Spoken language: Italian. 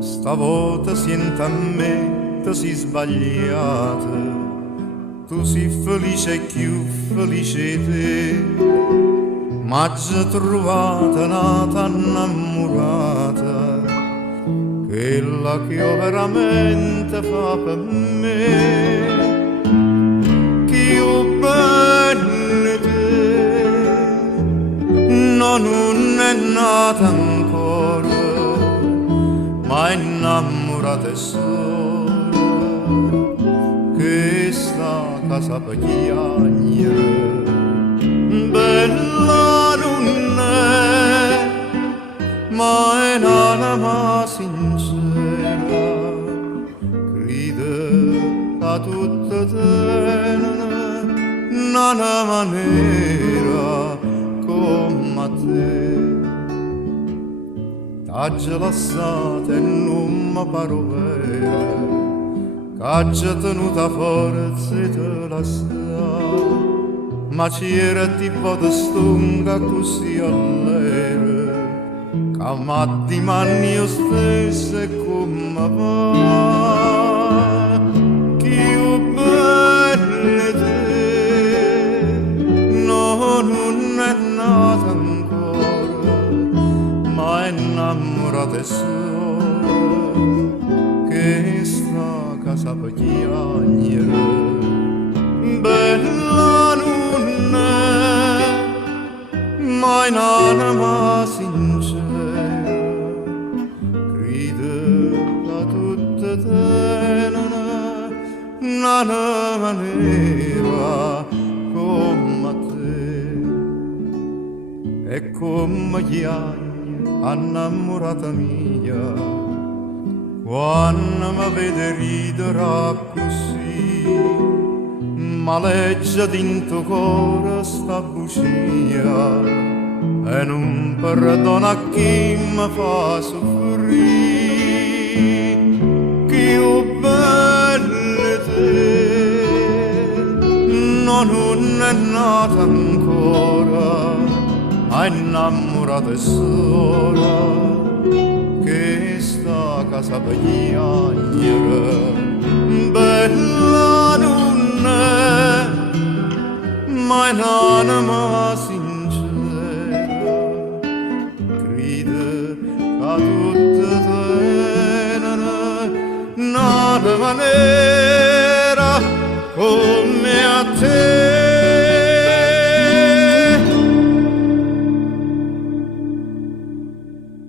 Stavolta sento a me che sei sbagliata, tu sei felice e più felice te, ma già trovata nata innamorata, quella che io veramente fa per me, che io bene te, no, non è nata ancora, ma innamorata e sola, che sta a casa per piangere. Bella non è, ma è un'anima sincera, crede a tutte te, un'anima nera come te. T'aggia lasciata e non mi paro vera, c'aggia tenuta forza e te la sa, ma c'era tipo di stunga così all'era, che m'ha di mani io stesso e come va, che io bene te, no, non è nata ancora, ma è innamorata e sola, che sta a casa per piangere. Bella non è, ma è un'anima sincera, crede a tutte te, un'anima nera come te. E come gli anni, innamorata mia, quando mi vede ridere così, ma legge dinto cuore sta bugia e non perdona a chi mi fa soffrire, che io bene te, no, non è nata ancora, ma è innamorata e sola, che sta a casa per piangere. Bella non è, ma è un'anima sincera, crede a tutte te, un'anima nera come a te.